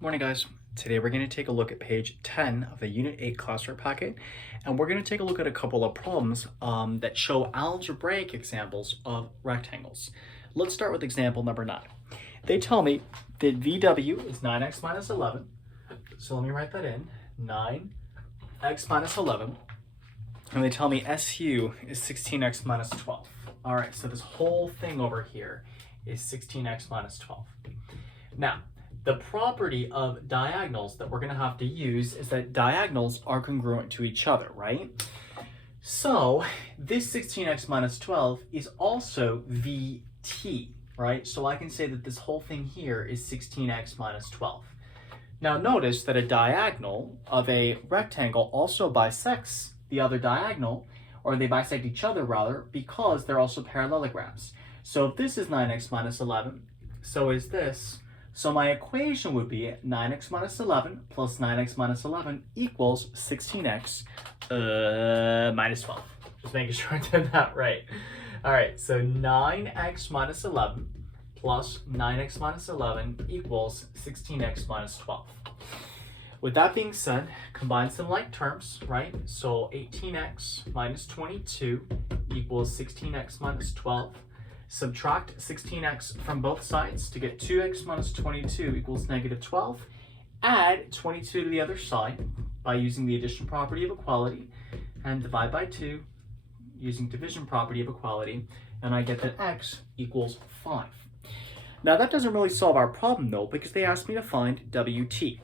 Morning, guys. Today we're going to take a look at page 10 of the Unit 8 Classwork packet, and we're going to take a look at a couple of problems that show algebraic examples of rectangles. Let's start with example number 9. They tell me that VW is 9x minus 11, so let me write that in, 9x minus 11, and they tell me SU is 16x minus 12. All right, so this whole thing over here is 16x minus 12. Now, the property of diagonals that we're going to have to use is that diagonals are congruent to each other, right? So this 16x minus 12 is also VT, right? So I can say that this whole thing here is 16x minus 12. Now notice that a diagonal of a rectangle also bisects the other diagonal, or they bisect each other rather, because they're also parallelograms. So if this is 9x minus 11, so is this. So my equation would be 9x minus 11 plus 9x minus 11 equals 16x minus 12. Just making sure I did that right. All right, so 9x minus 11 plus 9x minus 11 equals 16x minus 12. With that being said, combine some like terms, right? So 18x minus 22 equals 16x minus 12. Subtract 16x from both sides to get 2x minus 22 equals negative 12. Add 22 to the other side by using the addition property of equality, and divide by 2 using division property of equality, and I get that x equals 5. Now that doesn't really solve our problem though, because they asked me to find WT.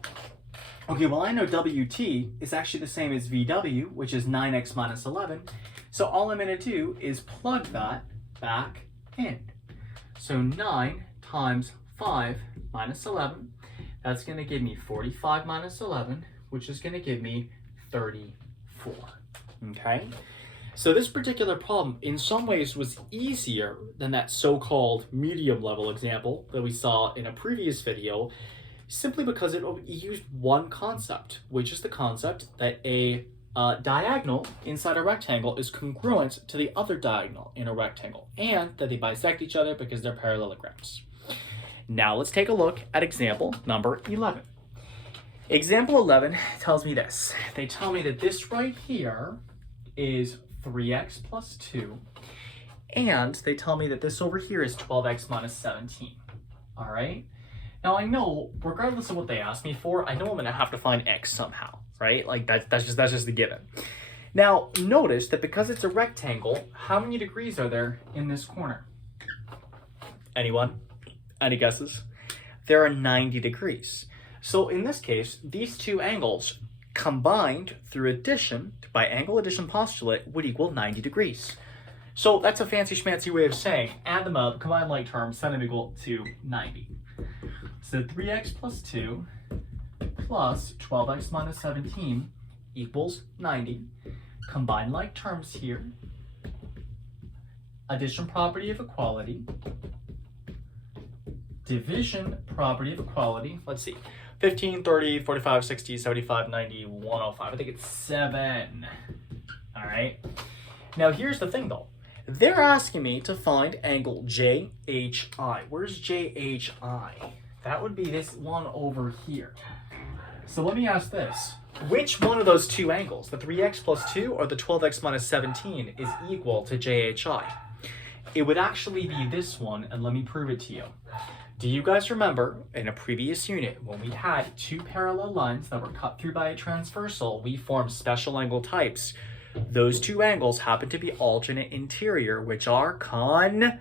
Okay, well I know WT is actually the same as VW, which is 9x minus 11, so all I'm going to do is plug that back in. So 9 times 5 minus 11, that's going to give me 45 minus 11, which is going to give me 34. Okay? So this particular problem in some ways was easier than that so-called medium level example that we saw in a previous video, simply because it used one concept, which is the concept that a diagonal inside a rectangle is congruent to the other diagonal in a rectangle, and that they bisect each other because they're parallelograms. Now let's take a look at example number 11. Example 11 tells me this. They tell me that this right here is 3x plus 2, and they tell me that this over here is 12x minus 17. All right? Now I know, regardless of what they ask me for, I know I'm going to have to find x somehow. Right? Like that's just the given. Now notice that because it's a rectangle, how many degrees are there in this corner? Anyone? Any guesses? There are 90 degrees. So in this case, these two angles combined through addition by angle addition postulate would equal 90 degrees. So that's a fancy schmancy way of saying add them up, combine like terms, set them equal to 90. So 3x plus 2 plus 12x minus 17 equals 90. Combine like terms here. Addition property of equality. Division property of equality. Let's see. 15, 30, 45, 60, 75, 90, 105. I think it's 7. All right. Now here's the thing though. They're asking me to find angle JHI. Where's JHI? That would be this one over here. So let me ask this. Which one of those two angles, the 3x plus 2 or the 12x minus 17, is equal to JHI? It would actually be this one, and let me prove it to you. Do you guys remember in a previous unit when we had two parallel lines that were cut through by a transversal, we formed special angle types? Those two angles happen to be alternate interior, which are congruent.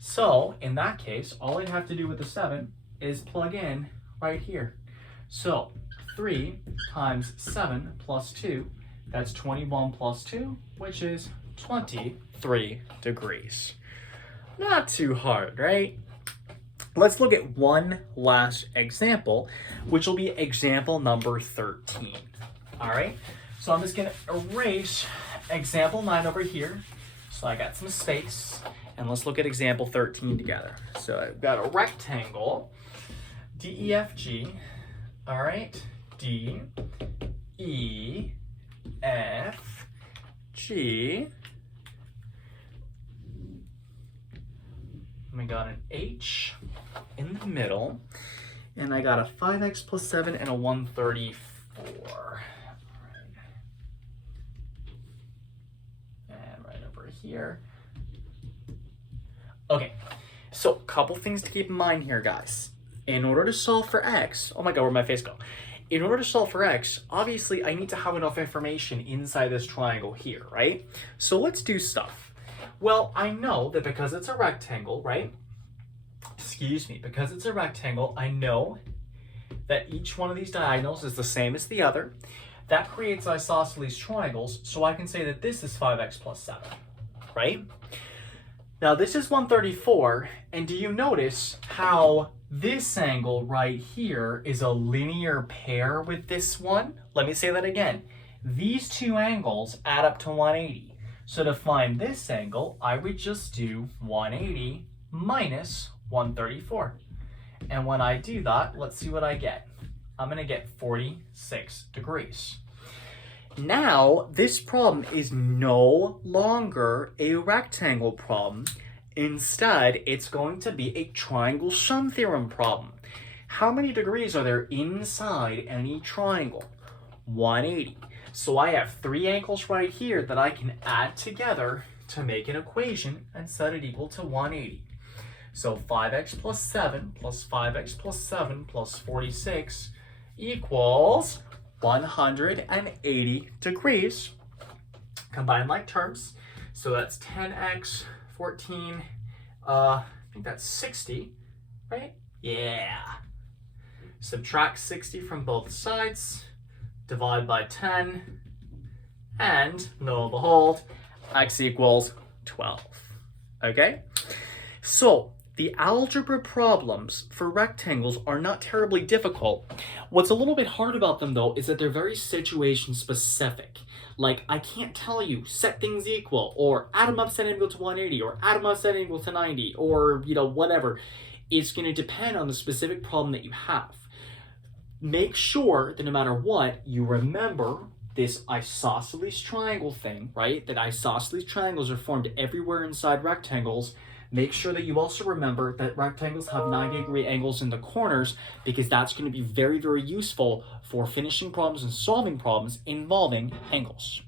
So in that case, all I'd have to do with the 7 is plug in right here. So 3 times 7 plus 2, that's 21 plus 2, which is 23 degrees. Not too hard, right? Let's look at one last example, which will be example number 13. All right, so I'm just gonna erase example 9 over here. So I got some space, and let's look at example 13 together. So I've got a rectangle, DEFG, all right, D, E, F, G, and we got an H in the middle, And I got a 5x plus 7 and a 134. And right over here. Okay, so a couple things to keep in mind here, guys. In order to solve for x, oh my god, where'd my face go? In order to solve for x, obviously I need to have enough information inside this triangle here, right? So let's do stuff. Well, I know that because it's a rectangle, right? Excuse me, because it's a rectangle, I know that each one of these diagonals is the same as the other. That creates isosceles triangles, so I can say that this is 5x plus 7, right? Now this is 134, and do you notice how this angle right here is a linear pair with this one? Let me say that again. These two angles add up to 180. So to find this angle, I would just do 180 minus 134. And when I do that, let's see what I get. I'm going to get 46 degrees. Now, this problem is no longer a rectangle problem. Instead, it's going to be a triangle sum theorem problem. How many degrees are there inside any triangle? 180. So I have three angles right here that I can add together to make an equation and set it equal to 180. So 5x plus 7 plus 5x plus 7 plus 46 equals 180 degrees. Combine like terms. So that's 10x, 14, I think that's 60, right? Yeah. Subtract 60 from both sides, divide by 10, and lo and behold, x equals 12, okay? So the algebra problems for rectangles are not terribly difficult. What's a little bit hard about them though is that they're very situation specific. Like I can't tell you set things equal or add them up set them equal to 180 or add them up set them equal to 90 or whatever. It's going to depend on the specific problem that you have. Make sure that no matter what, you remember this isosceles triangle thing, right? That isosceles triangles are formed everywhere inside rectangles. Make sure that you also remember that rectangles have 90-degree angles in the corners because that's going to be very, very useful for finishing problems and solving problems involving angles.